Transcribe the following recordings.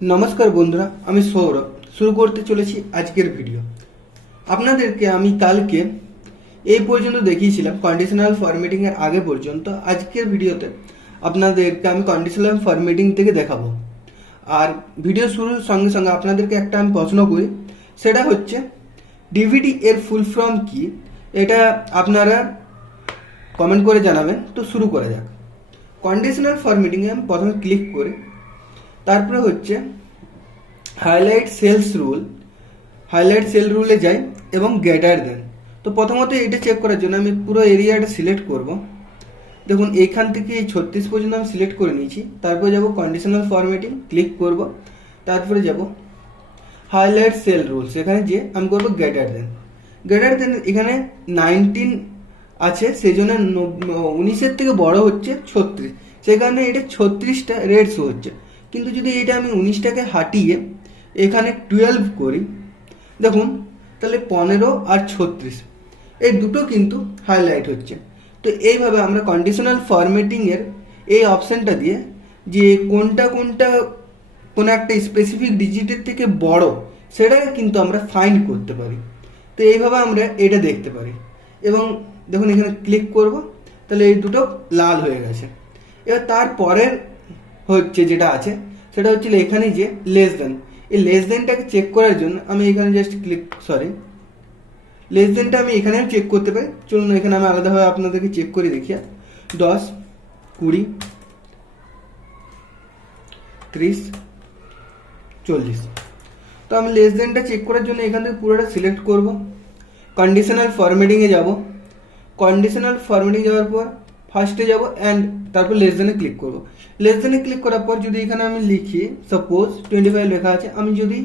নমস্কার বন্ধুরা, আমি সৌরভ। শুরু করতে চলেছি আজকের ভিডিও আপনাদেরকে আমি কালকে এই পর্যন্ত দেখিয়েছিলাম কন্ডিশনাল ফরম্যাটিং এর আগে পর্যন্ত। আজকের ভিডিওতে আপনাদেরকে আমি কন্ডিশনাল ফরম্যাটিং থেকে দেখাবো। আর ভিডিও শুরুর সঙ্গে সঙ্গে আপনাদেরকে একটা আমি প্রশ্ন করি, সেটা হচ্ছে ডিভিডি এর ফুল ফর্ম কি? এটা আপনারা কমেন্ট করে জানাবেন। তো শুরু করা যাক। কন্ডিশনাল ফরম্যাটিংয়ে আমি প্রথমে ক্লিক করে তারপরে হচ্ছে highlight cells rule highlight cell রুলে যাই এবং গেটার দেন। তো প্রথমত এটা চেক করার জন্য আমি পুরো এরিয়াটা সিলেক্ট করব। দেখুন, এইখান থেকে এই ছত্রিশ পর্যন্ত আমি সিলেক্ট করে নিয়েছি। তারপর যাব কন্ডিশনাল ফরম্যাটিং ক্লিক করব। তারপরে যাব হাইলাইট সেল রুলস এখানে যে আমি করব গেটার দেন। গেটার দেন এখানে নাইনটিন আছে সেই জন্য উনিশের থেকে বড় হচ্ছে ছত্রিশ। সেখানে এটা ছত্রিশটা রেড শো হচ্ছে। কিন্তু যদি এটা আমি উনিশটাকে হাঁটিয়ে এখানে টুয়েলভ করি, দেখুন, তাহলে পনেরো আর ছত্রিশ, এই দুটো কিন্তু হাইলাইট হচ্ছে। তো এইভাবে আমরা কন্ডিশনাল ফরম্যাটিংয়ের এই অপশানটা দিয়ে যে কোনটা কোনটা কোনো একটা স্পেসিফিক ডিজিটের থেকে বড়, সেটা কিন্তু আমরা ফাইন্ড করতে পারি। তো এইভাবে আমরা এটা দেখতে পারি। এবং দেখুন এখানে ক্লিক করব, তাহলে এই দুটো লাল হয়ে গেছে। এবার তারপরের হচ্ছে যেটা আছে, সেটা হচ্ছে এখানে যে লেস দেন এই লেস দেনটাকে চেক করার জন্য আমি এখানে জাস্ট ক্লিক সরি লেস দেনটা আমি এখানেও চেক করতে পারি। চলুন এখানে আমি আলাদাভাবে আপনাদেরকে চেক করে দেখি। দশ, কুড়ি, ত্রিশ, চল্লিশ। তো আমি লেস দেনটা চেক করার জন্য এখান থেকে পুরোটা সিলেক্ট করব। কন্ডিশনাল ফরম্যাটিংয়ে যাব। কন্ডিশনাল ফরম্যাটিং যাওয়ার পর ফার্স্টে যাব অ্যান্ড তারপর লেস দেনে ক্লিক করব। লেস দেনে ক্লিক করার পর যদি এখানে আমি লিখি সাপোজ টোয়েন্টি ফাইভ লেখা আছে, আমি যদি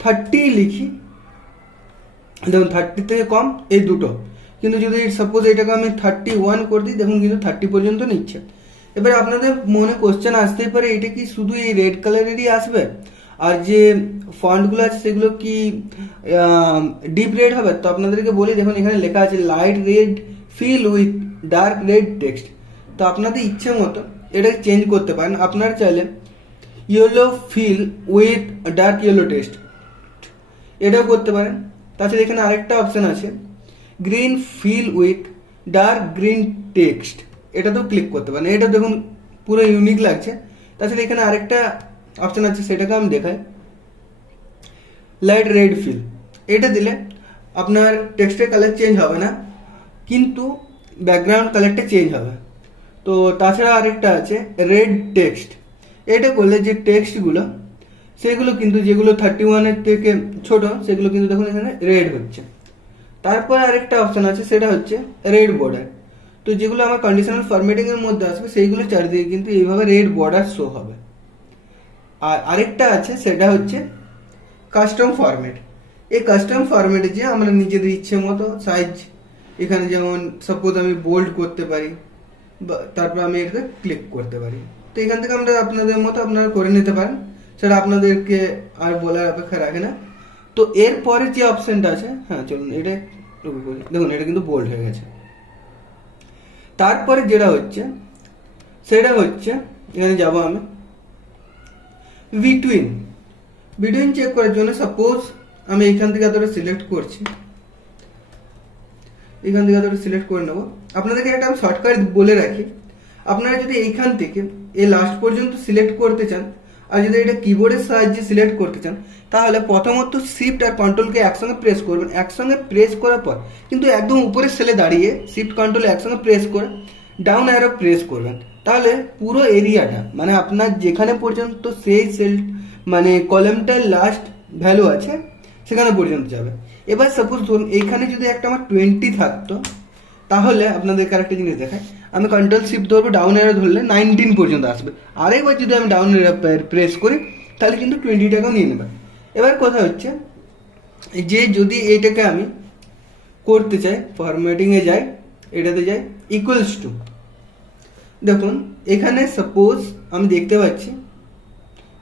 থার্টি লিখি, দেখুন থার্টি থেকে কম এই দুটো। কিন্তু যদি সাপোজ এটাকে আমি থার্টি ওয়ান করে দিই, দেখুন কিন্তু থার্টি পর্যন্ত নিচ্ছে। এবার আপনাদের মনে কোশ্চেন আসতেই পারে, এটা কি শুধু এই রেড কালারেরই আসবে? আর যে ফন্টগুলো আছে, সেগুলো কি ডিপ রেড হবে? তো আপনাদেরকে বলি, দেখুন এখানে লেখা আছে light red fill with dark red text তো আপনাদের ইচ্ছে মতো এটা চেঞ্জ করতে পারেন। আপনার চাইলে yellow fill with dark yellow text এটাও করতে পারেন। তাছাড়া এখানে আরেকটা অপশান আছে। Green fill with dark green text এটাতেও ক্লিক করতে পারেন। এটা দেখুন পুরো ইউনিক লাগছে। তাছাড়া এখানে আরেকটা অপশান আছে, সেটাকে আমি দেখাই। লাইট রেড ফিল এটা দিলে আপনার টেক্সটের কালার চেঞ্জ হবে না। কিন্তু ব্যাকগ্রাউন্ড কালারটা চেঞ্জ হবে। তো তাছাড়া আরেকটা আছে রেড টেক্সট এটা করলে যে টেক্সটগুলো সেগুলো কিন্তু যেগুলো থার্টি ওয়ানের থেকে ছোট, সেগুলো কিন্তু দেখুন এখানে রেড হচ্ছে। তারপরে আরেকটা অপশান আছে, সেটা হচ্ছে রেড বর্ডার তো যেগুলো আমার কন্ডিশনাল ফরম্যাটিংয়ের মধ্যে আসবে, সেইগুলো চারিদিকে কিন্তু এইভাবে রেড বর্ডার শো হবে। আর আরেকটা আছে, সেটা হচ্ছে কাস্টম ফরম্যাট এই কাস্টম ফরম্যাটে যে আমরা নিজেদের ইচ্ছে মতো সাইজ এখানে যেমন সাপোজ আমি বোল্ড করতে পারি, বা তারপর আমি এটাতে ক্লিক করতে পারি। তো এখান থেকে আমরা আপনাদের মতো আপনারা করে নিতে পারেন। সেটা আপনাদেরকে আর বলার অপেক্ষা রাখে না। তো এরপরে যে অপশানটা আছে হ্যাঁ চলুন এটা দেখুন, এটা কিন্তু বোল্ড হয়ে গেছে। তারপরে যেটা হচ্ছে, সেটা হচ্ছে, এখানে যাব আমি। বিটুইন বিটুইন চেক করার জন্য সাপোজ আমি এখান থেকে এতটা সিলেক্ট করছি। এখান থেকে এতটা সিলেক্ট করে নেব। আপনাদেরকে একটা আমি শর্টকাট বলে রাখি। আপনারা যদি এইখান থেকে এই লাস্ট পর্যন্ত সিলেক্ট করতে চান, আর যদি এটা কিবোর্ডের সাহায্যে সিলেক্ট করতে চান, তাহলে প্রথমত শিফট আর কন্ট্রোলকে একসঙ্গে প্রেস করবেন। একসঙ্গে প্রেস করার পর কিন্তু একদম উপরের সেলে দাঁড়িয়ে শিফট কন্ট্রোল একসঙ্গে প্রেস করে ডাউন অ্যারো প্রেস করবেন। তাহলে পুরো এরিয়াটা মানে আপনার যেখানে পর্যন্ত সেই সেল মানে কলামটার লাস্ট ভ্যালু আছে, সেখানে পর্যন্ত যাবে। এবার সাপোজ ধরুন এইখানে যদি একটা আমার টোয়েন্টি থাকতো, তাহলে আপনাদেরকে আরেকটা জিনিস দেখায় আমি কন্ট্রোল শিফট ধরবো ডাউন এরা ধরলে নাইনটিন পর্যন্ত আসবে। আরেকবার যদি আমি ডাউন প্রেস করি, তাহলে কিন্তু টোয়েন্টি টাকাও নিয়ে নেবে। এবার কথা হচ্ছে, যে যদি এইটাকে আমি করতে চাই ফরম্যাটিংয়ে যাই, এটাতে যাই ইকুয়ালস টু দেখুন, এখানে সাপোজ আমি দেখতে পাচ্ছি,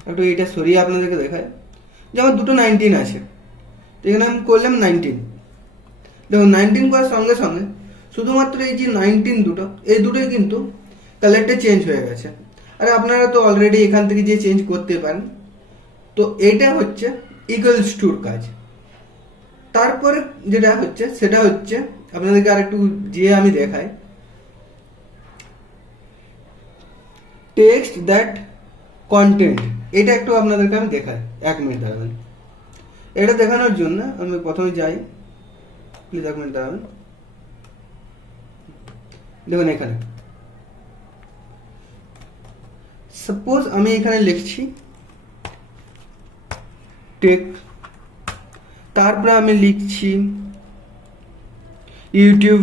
একটু এটা সরিয়ে আপনাদেরকে দেখায় যেমন দুটো নাইনটিন আছে। এখানে আমি করলাম নাইনটিন দেখুন নাইনটিন করার সঙ্গে সঙ্গে শুধুমাত্র এই যে নাইনটিন দুটো, এই দুটোই কিন্তু কালারটা চেঞ্জ হয়ে গেছে। আর আপনারা তো অলরেডি এখান থেকে যে চেঞ্জ করতে পারেন। তো এটা হচ্ছে ইগলস টুর কাজ। তারপরে যেটা হচ্ছে, সেটা হচ্ছে আপনাদেরকে আর একটু যে আমি দেখাই। টেক্সট দ্যাট কন্টেন্ট এটা একটু আপনাদেরকে আমি দেখাই। এক মিনিট দাঁড়াবেন। এটা দেখানোর জন্য আমি প্রথমে যাই। প্লিজ এক মিনিট দেখুন এখানে। সাপোজ আমি এখানে লিখছি টেক তারপরে আমি লিখছি ইউটিউব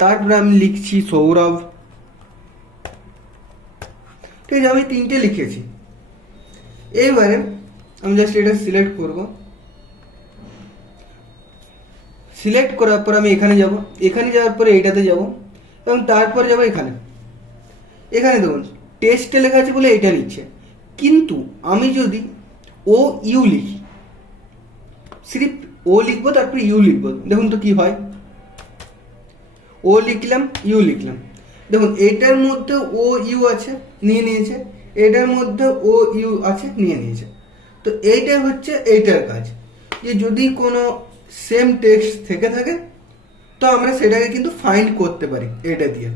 তারপরে আমি লিখছি সৌরভ। ঠিক আছে, আমি তিনটে লিখেছি। এবারে আমি জাস্ট এটা সিলেক্ট করব। সিলেক্ট করার পর আমি এখানে যাব, এখানে যাওয়ার পরে এইটাতে যাব এবং তারপর যাব এখানে। এখানে দেখুন টেস্টে লেখা আছে বলে এটা নিচ্ছে কিন্তু আমি যদি ও ইউ লিখি সিরিফ ও লিখব, তারপরে ইউ লিখব। দেখুন তো কি হয়। ও লিখলাম ইউ লিখলাম। দেখুন, এটার মধ্যে ও ইউ আছে, নিয়ে নিয়েছে। এটার মধ্যে ও ইউ আছে, নিয়ে নিয়েছে। তো এইটাই হচ্ছে এইটার কাজ। যে যদি কোনো সেম টেক্সট থেকে থাকে, তো আমরা সেটাকে কিন্তু ফাইন্ড করতে পারি, এটা দিয়ে।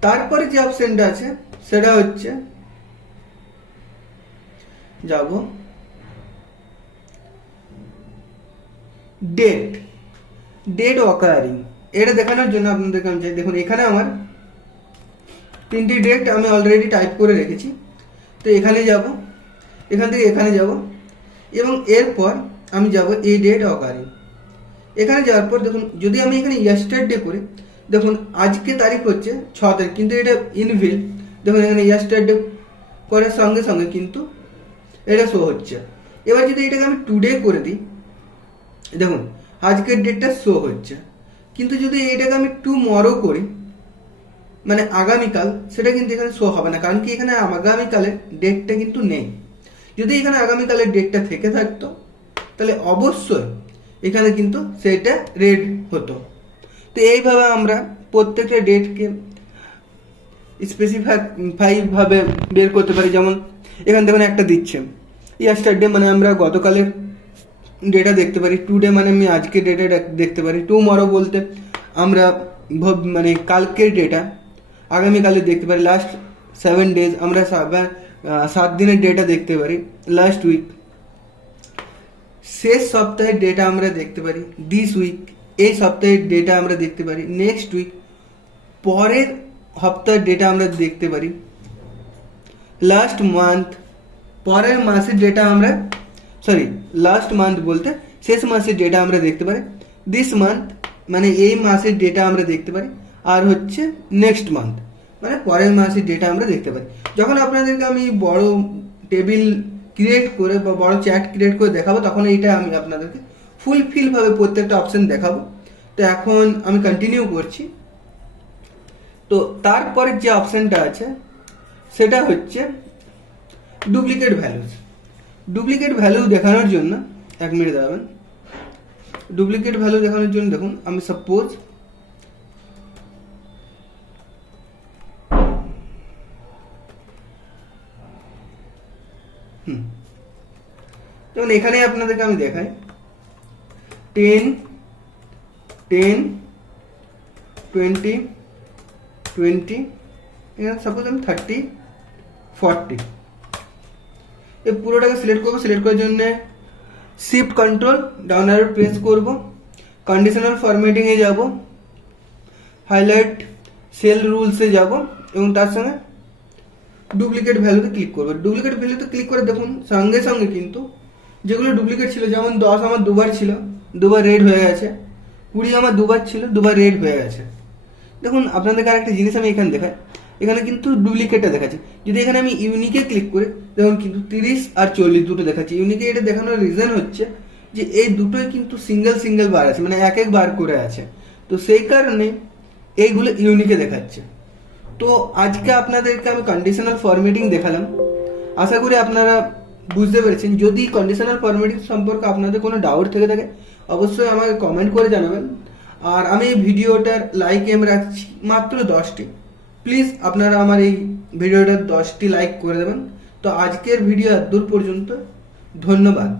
তারপরে যে অপশনটা আছে, সেটা হচ্ছে, যাব। ডেট ডেট অকারিং এটা দেখানোর জন্য আপনাদেরকে আমি চাই। দেখুন, এখানে আমার তিনটি ডেট আমি অলরেডি টাইপ করে রেখেছি। তো এখানে যাব, এখান থেকে এখানে যাব এবং এরপর আমি যাব এই ডেট অকারিং এখানে যাওয়ার পর দেখুন, যদি আমি এখানে ইয়াস্টারডে করি, দেখুন, আজকে তারিখ হচ্ছে ছ তারিখ, কিন্তু এটা ইনভিল দেখুন, এখানে ইয়াস্টারডে করার সঙ্গে সঙ্গে কিন্তু এটা শো হচ্ছে। এবার যদি এটাকে আমি টুডে করে দিই, দেখুন, আজকের ডেটটা শো হচ্ছে। কিন্তু যদি এটাকে আমি টু মরো করি মানে আগামীকাল, সেটা কিন্তু এখানে শো হবে না। কারণ কি এখানে আগামীকালের ডেটটা কিন্তু নেই। যদি এখানে আগামীকালের ডেটটা থেকে থাকতো, তাহলে অবশ্যই এখানে কিন্তু সেটা রেড হতো। তো এইভাবে আমরা প্রত্যেকটা ডেটকে স্পেসিফাই ভাবে বের করতে পারি। যেমন এখানে দেখুন একটা দিচ্ছে। ইয়াস্টারডে মানে আমরা গতকালের ডেটা দেখতে পারি টুডে মানে আমি আজকে ডেটা দেখতে পারি টু মরো বলতে আমরা ভব- মানে কালকের ডেটা আগামীকালে দেখতে পারি লাস্ট সেভেন ডেজ আমরা সাত- আহ, সাত দিনের ডেটা দেখতে পারি লাস্ট উইক শেষ সপ্তাহের ডেটা আমরা দেখতে পারি দিস উইক এই সপ্তাহের ডেটা আমরা দেখতে পারি নেক্সট উইক পরের সপ্তাহের ডেটা আমরা দেখতে পারি লাস্ট মান্থ পরের মাসের ডেটা আমরা সরি লাস্ট মান্থ বলতে শেষ মাসের ডেটা আমরা দেখতে পারি। দিস মান্থ মানে এই মাসের ডেটা আমরা দেখতে পারি। আর হচ্ছে নেক্সট মান্থ মানে পরের মাসের ডেটা আমরা দেখতে পারি। যখন আপনাদেরকে আমি বড় টেবিল ক্রিয়েট করে বা বড় চ্যাট ক্রিয়েট করে দেখাবো, তখন এইটা আমি আপনাদেরকে ফুলফিলভাবে প্রত্যেকটা অপশন দেখাবো। তো এখন আমি কন্টিনিউ করছি। তো তারপরে যে অপশানটা আছে, সেটা হচ্ছে ডুপ্লিকেট ভ্যালুস ডুপ্লিকেট ভ্যালু দেখানোর জন্য এক মিনিট দাঁড়াবেন। ডুপ্লিকেট ভ্যালু দেখানোর জন্য দেখুন, আমি সাপোজ যেমন এখানে আপনাদেরকে আমি দেখাই। টেন টেন টোয়েন্টি টোয়েন্টি এখানে সাপোজ আমি থার্টি ফর্টি এই পুরোটাকে সিলেক্ট করব সিলেক্ট করার জন্য shift control down arrow press করব কন্ডিশনাল ফরম্যাটিংয়ে যাব হাইলাইট সেল রুলসে যাব এবং তার সঙ্গে ডুপ্লিকেট ভ্যালুতে ক্লিক করব। ডুপ্লিকেট ভ্যালুতে ক্লিক করে দেখুন, সঙ্গে সঙ্গে কিন্তু যেগুলো ডুপ্লিকেট ছিল, যেমন দশ আমার দুবার ছিল, দুবার রেড হয়ে গেছে, কুড়ি আমার দুবার ছিল, দুবার রেড হয়ে গেছে। দেখুন, আপনাদেরকে আরেকটা জিনিস আমি এখানে দেখাই। এখানে কিন্তু ডুপ্লিকেটটা দেখাচ্ছে। যদি এখানে আমি ইউনিকে ক্লিক করি দেখুন কিন্তু তিরিশ আর চল্লিশ দুটো দেখাচ্ছে। ইউনিকে এটা দেখানোর রিজন হচ্ছে যে এই দুটোই কিন্তু সিঙ্গেল সিঙ্গেল বার আছে মানে এক এক বার করে আছে। তো সেই কারণে এইগুলো ইউনিকে দেখাচ্ছে। তো আজকে আপনাদেরকে আমি কন্ডিশনাল ফরম্যাটিং দেখালাম। আশা করি আপনারা বুঝতে পেরেছেন। যদি কন্ডিশনাল ফরম্যাটিং সম্পর্কে আপনাদের কোনো ডাউট থেকে থাকে, অবশ্যই আমাকে কমেন্ট করে জানাবেন। আর আমি এই ভিডিওটার লাইক এম রাখছি মাত্র দশটি। প্লিজ আপনারা আমার এই ভিডিওটা দশটি লাইক করে দেবেন। তো আজকের ভিডিও দূর পর্যন্ত, ধন্যবাদ।